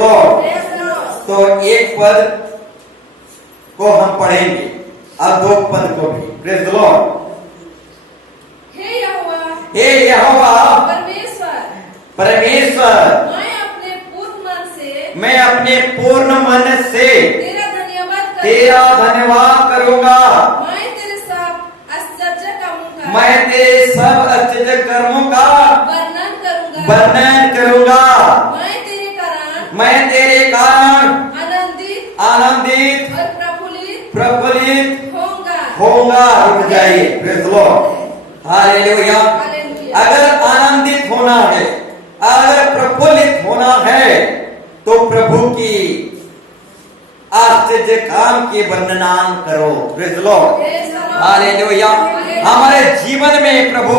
Lord. तो एक पद को हम पढ़ेंगे, अब दो पद को भी। Praise the Lord. हे यहोवा परमेश्वर, मैं अपने पूर्ण मन से तेरा धन्यवाद करूंगा। मैं तेरे सब आश्चर्य कर्मों का वर्णन करूंगा। मैं तेरे कारण आनंदित प्रफुल्लित होगा। रुक जाइए। Praise the Lord. हालेलुया। अगर आनंदित होना है, अगर प्रफुल्लित होना है, तो प्रभु की आश्चर्य काम के वर्णना करो। Praise the Lord. हालेलुया। हमारे जीवन में प्रभु,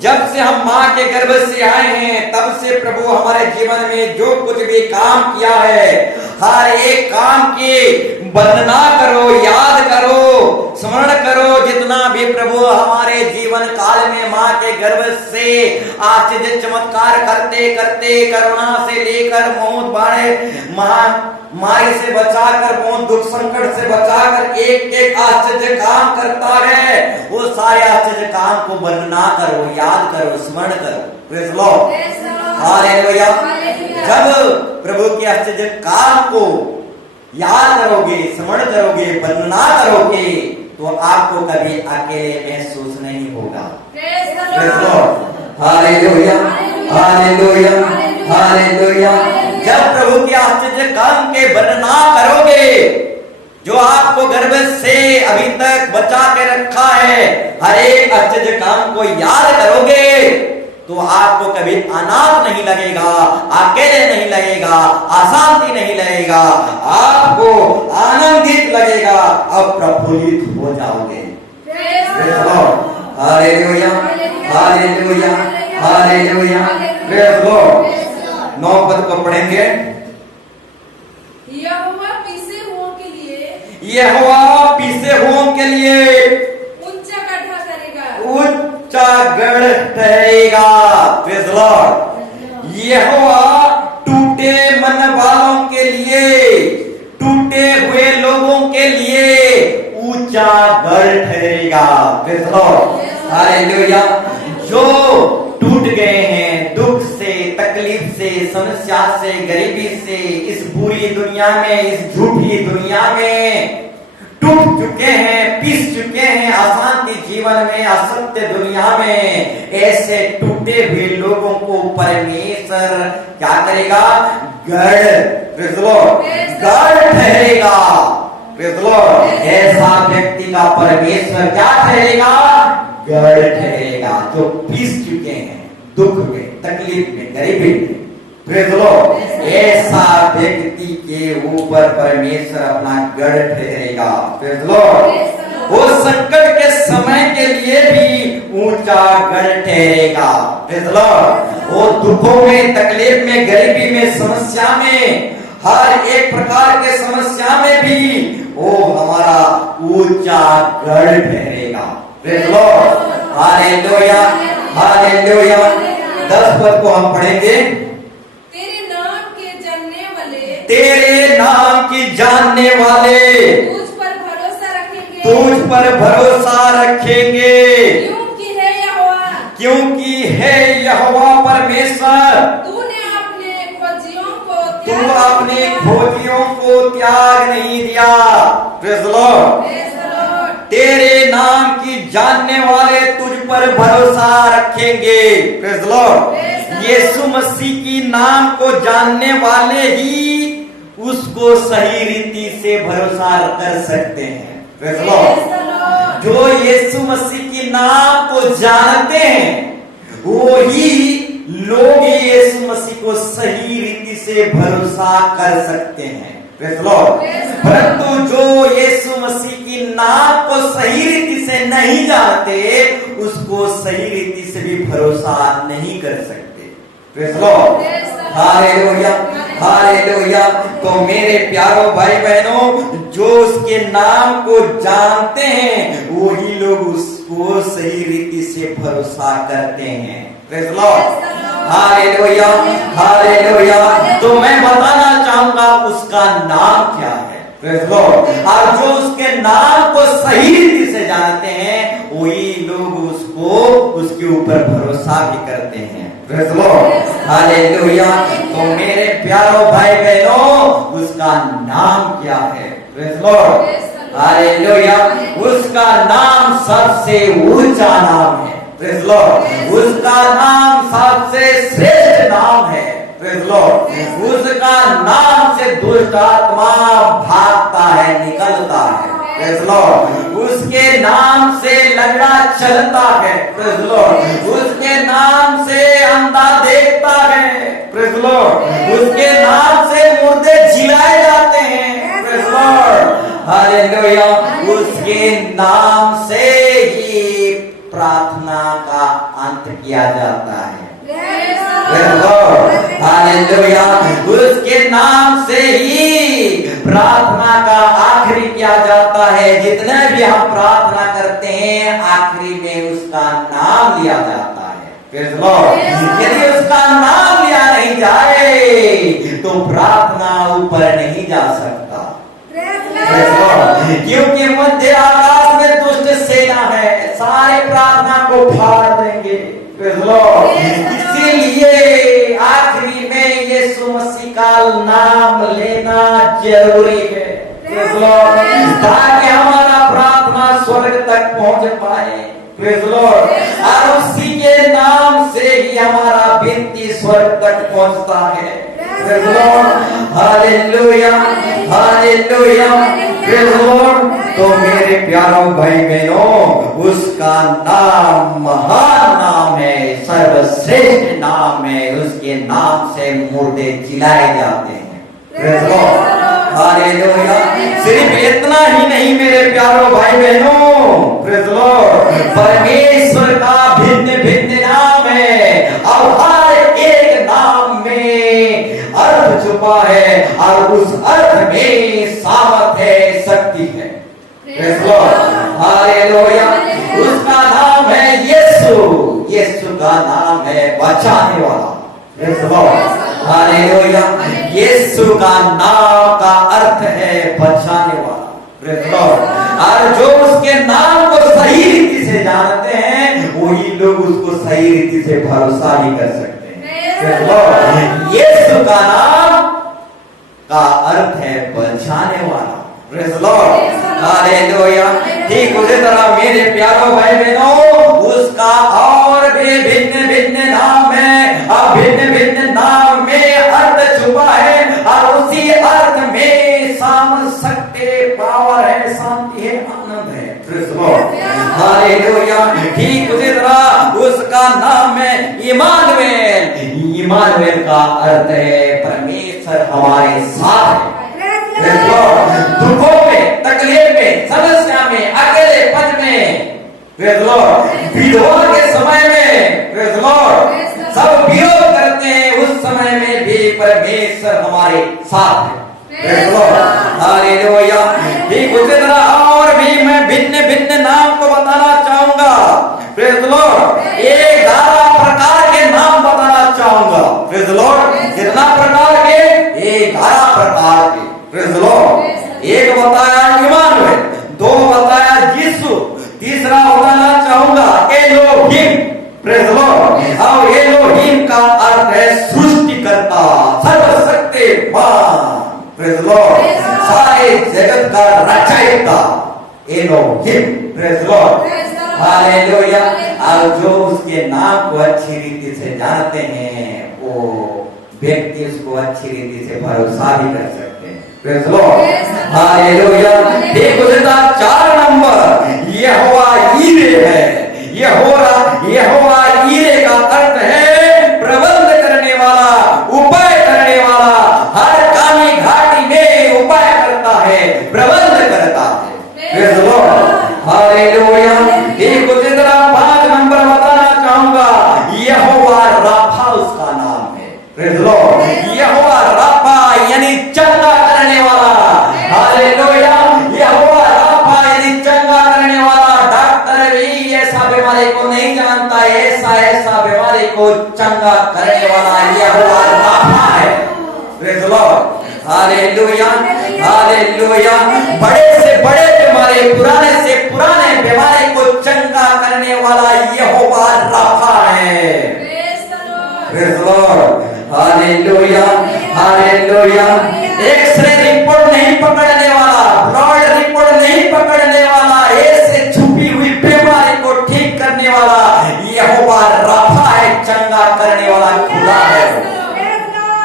जब से हम माँ के गर्भ से आए हैं, तब से प्रभु हमारे जीवन में जो कुछ भी काम किया है, हर एक काम की वर्णना करो, याद करो, स्मरण करो। जितना भी प्रभु हमारे जीवन काल में माँ के गर्भ से आश्चर्य चमत्कार करते करते, करुणा से लेकर मौत बाढ़े महामारी से बचाकर, मौत दुख संकट से बचाकर एक एक आश्चर्य काम करता है, वो सारे आश्चर्य काम को वर्णना करो, याद करो, स्मरण करो। Praise the Lord. हालेलुया। जब प्रभु के आश्चर्य काम को याद करोगे, स्मरण करोगे, वर्णना करोगे, तो आपको कभी अकेले महसूस नहीं होगा। Praise the Lord. Hallelujah. Hallelujah. Hallelujah. जब प्रभु के आश्चर्य काम के वर्णना करोगे, जो आपको गर्भ से अभी तक बचा के रखा है, हर एक आश्चर्य काम को याद करोगे, तो आपको कभी अनाथ नहीं लगेगा, अकेले नहीं लगेगा, अशांति नहीं लगेगा, आपको आनंदित लगेगा, अब प्रफुल्लित हो जाओगे। Hallelujah. Hallelujah. Hallelujah. Praise Lord. 9 पद को पढ़ेंगे। यहोवा पीसे हुओं के लिए ऊंचा गड्ढा करेगा, ऊंचा गढ़ ठहरेगा। Praise Lord. यहोवा टूटे मन वालों के लिए, टूटे हुए लोगों के लिए ऊंचा गढ़ ठहरेगा। Praise Lord. हालेलुया। जो टूट गए हैं दुख से, तकलीफ से, समस्या से, गरीबी से, इस बुरी दुनिया में, इस झूठी दुनिया में टूट चुके हैं, पिस चुके हैं, अशांति जीवन में, असत्य दुनिया में, ऐसे टूटे हुए लोगों को परमेश्वर क्या करेगा? गढ़, प्रेज़ द लॉर्ड, गढ़ ठहरेगा। Praise the Lord. ऐसा व्यक्ति का परमेश्वर क्या ठहरेगा? गढ़ ठहरेगा। जो पिस चुके हैं दुख में, तकलीफ में, गरीबी में, प्रेज़ द लॉर्ड, ऐसा व्यक्ति के ऊपर परमेश्वर अपना गढ़ ठहरेगा। Praise the Lord. वो संकट के समय के लिए भी ऊंचा गढ़ ठहरेगा। Praise the Lord. वो दुखों में, तकलीफ में, गरीबी में, समस्या में, हर एक प्रकार के समस्या में भी वो हमारा ऊंचा गढ़ ठहरेगा। Praise the Lord. Hallelujah. Hallelujah. 10 पद को हम पढ़ेंगे। तेरे नाम की जानने वाले तुझ पर भरोसा रखेंगे, तुझ पर भरोसा रखेंगे, क्योंकि है यहोवा परमेश्वर, तूने अपने खोजियों को त्याग नहीं दिया। Praise the Lord. तेरे नाम की जानने वाले तुझ पर भरोसा रखेंगे। Praise the Lord. यीशु मसीह की नाम को जानने वाले ही उसको सही रीति से भरोसा कर सकते हैं। Praise the Lord. जो यीशु मसीह की नाम को जानते हैं, वो ही लोग यीशु मसीह को सही रीति से भरोसा कर सकते हैं। Praise the Lord. परंतु जो यीशु मसीह की नाम को सही रीति से नहीं जानते, उसको सही रीति से भी भरोसा नहीं कर सकते। Praise the Lord. Hallelujah. Hallelujah. तो मेरे प्यारो भाई बहनों, जो उसके नाम को जानते हैं, वही लोग उसको सही रीति से भरोसा करते हैं। Praise the Lord. Hallelujah. Hallelujah. तो मैं बताना उसका नाम क्या है। Praise the Lord। और जो उसके नाम को सही रीति से जानते हैं वही लोग उसको उसके ऊपर भरोसा भी करते हैं। Praise the Lord। हालेलुया। तो मेरे प्यारो भाई बहनों उसका नाम क्या है। Praise the Lord। हालेलुया। उसका नाम सबसे ऊंचा नाम है। Praise the Lord। उसका नाम सबसे श्रेष्ठ नाम है। Praise the Lord। उसका नाम से दुष्ट आत्मा भागता है, निकलता है। Praise the Lord। उसके नाम से लंगड़ा चलता है। Praise the Lord। उसके नाम से अंधा देखता है। Praise the Lord। उसके नाम से मुर्दे जिलाए जाते हैं। Praise the Lord। हालेलुया। उसके नाम से ही प्रार्थना का अंत किया जाता है। हालेलुया। उसके नाम से ही प्रार्थना का आखिरी किया जाता है। जितने भी हम प्रार्थना करते हैं आखिरी में उसका नाम लिया जाता है। Praise the Lord। यदि उसका नाम लिया नहीं जाए तो प्रार्थना ऊपर नहीं जा सकता। Praise the Lord। क्योंकि मध्य आकाश में दुष्ट सेना है, सारे प्रार्थना को फाड़ देंगे। Praise the Lord। इसीलिए आखिरी में यीशु मसीह का नाम लेना जरूरी है। Praise the Lord। ताकि हमारा प्रार्थना स्वर्ग तक पहुंच पाए। Praise the Lord। और उसी के नाम से ही हमारा विनती स्वर्ग तक पहुंचता है। Praise the Lord। Hallelujah, hallelujah. Praise the Lord। तो मेरे प्यारों भाई बहनों उसका नाम महान नाम है, सर्वश्रेष्ठ नाम है। उसके नाम से मुर्दे जिलाए जाते हैं। Praise the Lord। हालेलुया। सिर्फ इतना ही नहीं मेरे प्यारों भाई बहनों, Praise the Lord। परमेश्वर का भिन्न भिन्न नाम है और हर एक नाम में अर्थ छुपा है और उस अर्थ में सामर्थ है, शक्ति है। Praise the Lord। हालेलुया। उसका नाम है यीशु। यीशु का नाम है बचाने वाला। Praise the Lord। हालेलुया। यीशु का नाम का अर्थ है बचाने वाला। Praise the Lord। और जो उसके नाम को सही रीति से जानते हैं वही लोग उसको सही रीति से भरोसा भी कर सकते हैं। Praise the Lord। यीशु का नाम का अर्थ है बचाने वाला। Praise the Lord। हालेलुया। ठीक उसी तरह मेरे प्यारों भाई बहनों उसका और भी भिन्न भिन्न नाम है और भिन्न भिन्न नाम में अर्थ छुपा है और उसी अर्थ में सामर्थ्य, पावर है, शांति है, आनंद है। Praise the Lord। हालेलुया। ठीक उसी तरह उसका नाम है इमानुएल। इमानुएल का अर्थ है परमेश्वर हमारे साथ है। दुखों में, तकलीफ में, समस्या में, अकेलेपन में, Praise the Lord। विधवा के समय में, Praise the Lord, सब विरोध करते हैं उस समय में भी परमेश्वर हमारे साथ है। Praise the Lord। हालेलुया। ठीक उसी तरह और भी मैं भिन्न भिन्न नाम को बताना चाहूंगा। Praise the Lord। 11 प्रकार के नाम बताना चाहूंगा। Praise the Lord। कितना प्रकार के? 11 प्रकार के। Praise the Lord। एक बताया इमानुएल, 2 बताया यीशु, तीसरा बताना चाहूंगा एलोहिम। Praise the Lord। और एलोहिम का अर्थ है सृष्टिकर्ता, सर्वशक्तिमान। Praise the Lord। सारे जगत का रचयिता Elohim. Praise the Lord। Hallelujah. और जो उसके नाम को अच्छी रीति से जानते हैं वो व्यक्ति उसको अच्छी रीति से भरोसा भी कर सकते हैं। Praise the Lord। हालेलुया। एक उसे 4 नंबर यहोवा यीरे है। यहोवा यीरे का अर्थ है प्रबंध करने वाला, उपाय करने वाला, हर कामी घाटी में उपाय करता है, प्रबंध करता है। Praise the Lord। हालेलुया। एक उसी तरह 5 नंबर बताना चाहूंगा यहोवा राफा उसका नाम है। Praise the Lord। Jehovah Rapha यानी चंगा करने वाला। हालेलुया। यहोवा राफा यानी चंगा करने वाला। डॉक्टर भी ऐसा बीमारी को नहीं जानता, ऐसा बीमारी को चंगा करने वाला यहोवा राफा है। Praise the Lord। Hallelujah, hallelujah. बड़े से बड़े बीमारी, पुराने से पुराने बीमारी को चंगा करने वाला यहोवा राफा है। Praise the Lord, hallelujah, hallelujah. X-ray report नहीं पकड़ने वाला, ब्लड रिपोर्ट नहीं पकड़ने वाला, ऐसे छुपी हुई बीमारी को ठीक करने वाला यहोवा राफा है, चंगा करने वाला खुदा है।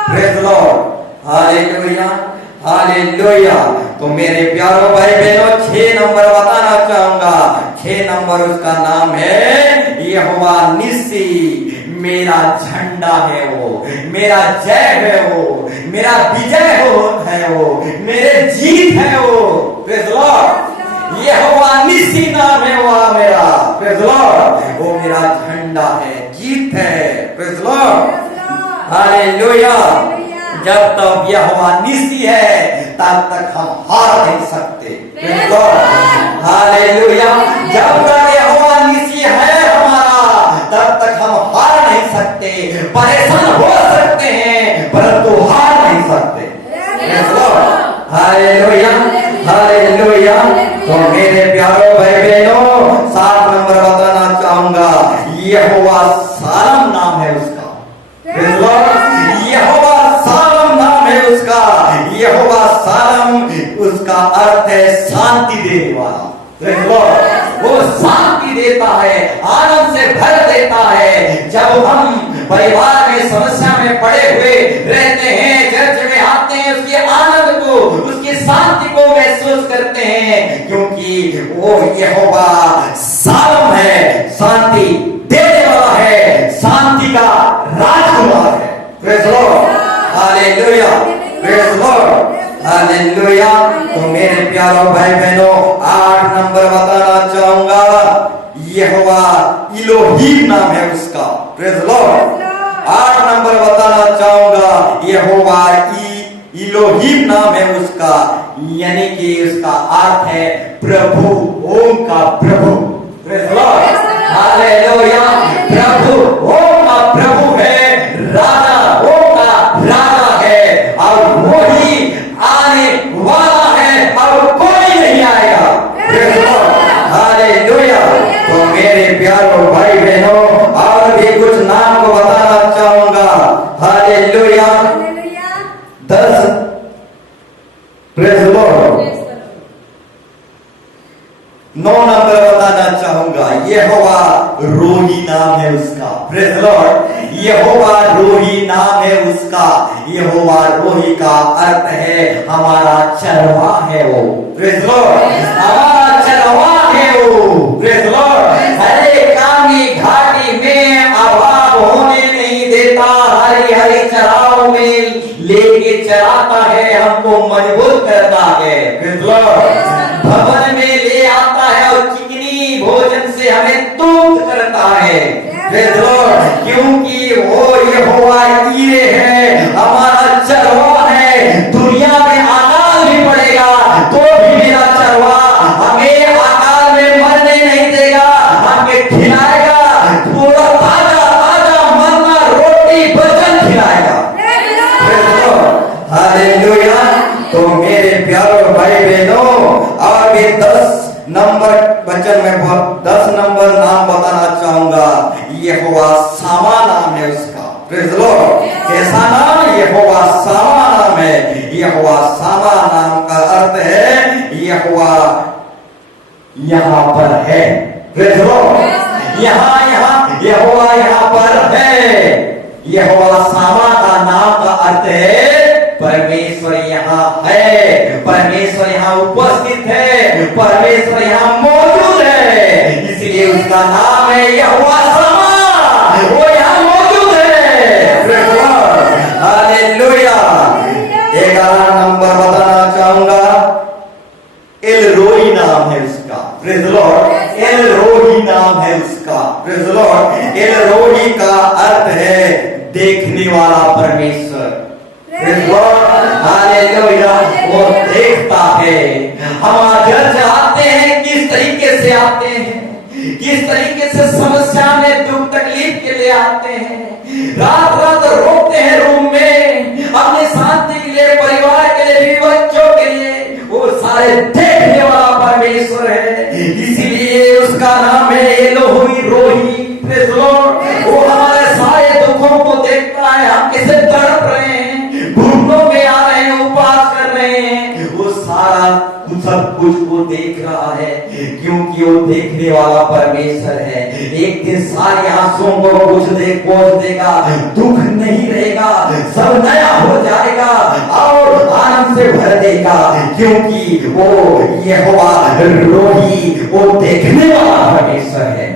Praise the Lord, hallelujah, hallelujah. तो मेरे प्यारों भाई बहनों, 6 नंबर बताना चाहूंगा। 6 नंबर उसका नाम है यहोवा निस्सी। मेरा झंडा है वो, मेरा जय है वो, मेरा विजय है वो, मेरे जीत है वो। प्रेज़ द लॉर्ड, यहोवा निस्सी नाम है वो मेरा। प्रेज़ द लॉर्ड, वो मेरा झंडा है, जीत है। Praise the Lord, hallelujah. जब तक यहोवा निस्सी है तब तक हम हार नहीं सकते। Praise the Lord, hallelujah. जब तक यहोवा निस्सी है हमारा तब तक हम हार नहीं सकते। परेशान हो सकते हैं परंतु हार नहीं सकते। Praise the Lord, hallelujah, hallelujah. तो मेरे प्यारों भाई बहनों, 7 नंबर बताना चाहूंगा। यहोवा सालम नाम है उसका। प्रेज़ द लॉर्ड, यहोवा सालम नाम है उसका। यहोवा सालम, उसका अर्थ है शांति देने वाला। प्रेज़ द लॉर्ड, वो शांति देता है, आनंद से भर देता है। जब हम परिवार में समस्या में पड़े हुए रहते हैं, चर्च में आते हैं, उसके आनंद को, उसकी शांति को महसूस करते हैं, क्योंकि वो यहोवा सालम है, शांति देने वाला है, शांति का राजकुमार है। Praise the Lord, hallelujah, praise the Lord, hallelujah. तो मेरे प्यारों भाई बहनों, 8 नंबर बताना चाहूंगा। यहोवा इलोहीम नाम है उसका। प्रेज़ द लॉर्ड, 8 नंबर बताना चाहूंगा। यहोवा इलोहीम नाम है उसका, यानी कि उसका अर्थ है प्रभु, ओम का प्रभु। Praise the Lord, hallelujah. प्रभु, ओम का प्रभु है, राजा, ओम का राजा है, और वही आने वाला है और कोई नहीं आएगा। Praise the Lord, hallelujah. तो मेरे प्यारों भाई बहनों, और भी कुछ नाम को बताना चाहूंगा। Hallelujah. 10, praise the Lord, 9 number बताना चाहूंगा। यहोवा रोही नाम है उसका। प्रेज़ द लॉर्ड, यहोवा रोही नाम है उसका। यहोवा रोही का अर्थ है हमारा चरवा है वो। प्रेज़ द लॉर्ड, हमारा चरवा है वो। प्रेज़ द लॉर्ड, हरे कांगी घाटी में अभाव होने नहीं देता, हरी हरी चराव में लेके चराता है, हमको मजबूत करता है। प्रेज़ द लॉर्ड, भवन में ले आता है और चिकनी भोजन से हमें तृप्त करता है। प्रेज़ द लॉर्ड, क्योंकि वो यहोवा ईरे है, हमारा चरवा है। दुनिया में अकाल भी पड़ेगा तो भी मेरा चरवा हमें अकाल में मरने नहीं देगा, हमें खिलाएगा, पूरा ताजा ताजा मन्ना रोटी भोजन खिलाएगा। Praise the Lord, hallelujah. तो मेरे प्यारों भाई बहनों, और भी 10 नंबर वचन में 10 नंबर नाम बताना चाहूंगा। यहोवा सामा नाम है उसका। प्रेज़ द लॉर्ड, कैसा नाम? यहोवा सामा नाम है। यहोवा सामा नाम का अर्थ है यहोवा यहाँ पर है। प्रेज़ द लॉर्ड, यहाँ यहोवा यहाँ पर है। यहोवा सामा का नाम का अर्थ है परमेश्वर यहाँ है, परमेश्वर यहाँ उपस्थित है, परमेश्वर यहाँ मौजूद है, इसलिए उसका नाम है यहोवा सामा, वो यहाँ मौजूद है। Praise the Lord, hallelujah. 11 number बताना चाहूंगा। एल रोही नाम है उसका। प्रेज़ द लॉर्ड, एल रोही नाम है उसका। प्रेज़ द लॉर्ड, एल रोही का अर्थ है देखने वाला परमेश्वर। Praise the Lord, hallelujah. वो देखता है। हम आज आते हैं, किस तरीके से आते हैं, किस तरीके से समस्या में दुख तकलीफ के लिए आते हैं। रात रात रोते हैं रूम में, अपने शांति के लिए, परिवार देखने वाला परमेश्वर है, इसीलिए उसका नाम है एलोही रोही। Praise the Lord. वो हमारे सारे दुखों को देखता है, हम कैसे तड़प रहे हैं, घुटनों में आ रहे हैं, उपवास कर रहे हैं, वो सारा सब कुछ वो देख रहा है, क्योंकि वो देखने वाला परमेश्वर है। एक दिन सारे आंसुओं को पोंछ देगा, दुख नहीं रहेगा, सब नया हो जाएगा और आनंद से भर देगा, क्योंकि वो यहोवा रोही, वो देखने वाला परमेश्वर है।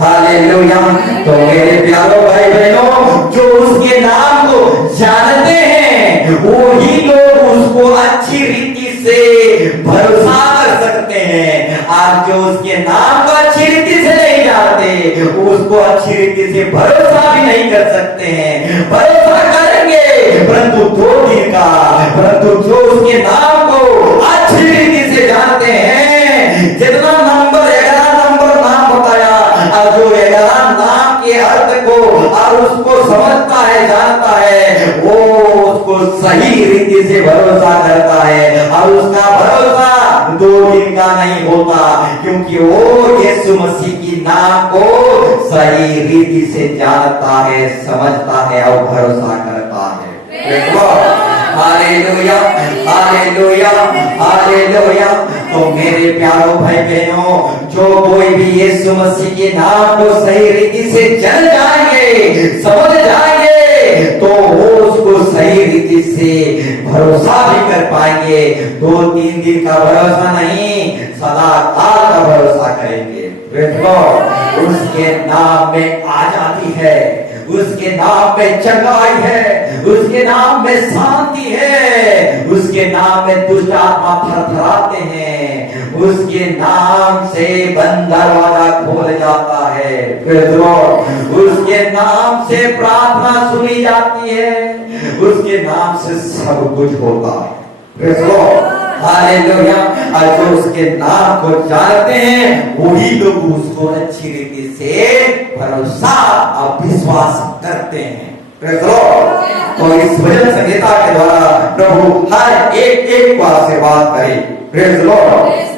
हालेलुया। तो मेरे प्यारो भाई बहनों, जो उसके नाम को जानते हैं वो ही लोग उसको अच्छी रीति से भरोसा कर सकते हैं, और जो उसके नाम को अच्छी रीति से नहीं जानते उसको अच्छी रीति से भरोसा भी नहीं कर सकते हैं। भरोसा करेंगे परंतु 2 दिन का, परंतु जो उसके नाम को अच्छी रीति से जानते हैं, जितना नंबर 11 नंबर नाम बताया, और जो 11 नाम के अर्थ को और उसको समझता है, जानता है, वो उसको सही रीति से भरोसा करता है, और उसका भरोसा 2 दिन का नहीं होता, क्योंकि वो यीशु मसीह की नाम को सही रीति से जानता है, समझता है और भरोसा करता है। Hallelujah, hallelujah, hallelujah. तो मेरे प्यारो भाई बहनों, जो कोई भी यीशु मसीह के नाम को सही रीति से जान जाएंगे, समझ जाएंगे, तो वो उसको सही रीति से भरोसा भी कर पाएंगे। 2-3 दिन का भरोसा नहीं, सदा काल का भरोसा करेंगे। उसके नाम में आजादी है, उसके नाम में चंगाई है, उसके नाम में शांति है, उसके नाम में दुष्ट आत्मा थरथराते हैं, उसके नाम से बंद दरवाजा खोल जाता है। उसके नाम से प्रार्थना सुनी जाती है, उसके नाम से सब कुछ होता है। हालेलुया। और जो उसके नाम को जानते हैं वही लोग उसको अच्छी रीति से भरोसा और विश्वास करते हैं। तो इस वचन संहिता के द्वारा प्रभु हर एक को आशीर्वाद करे। Praise the Lord.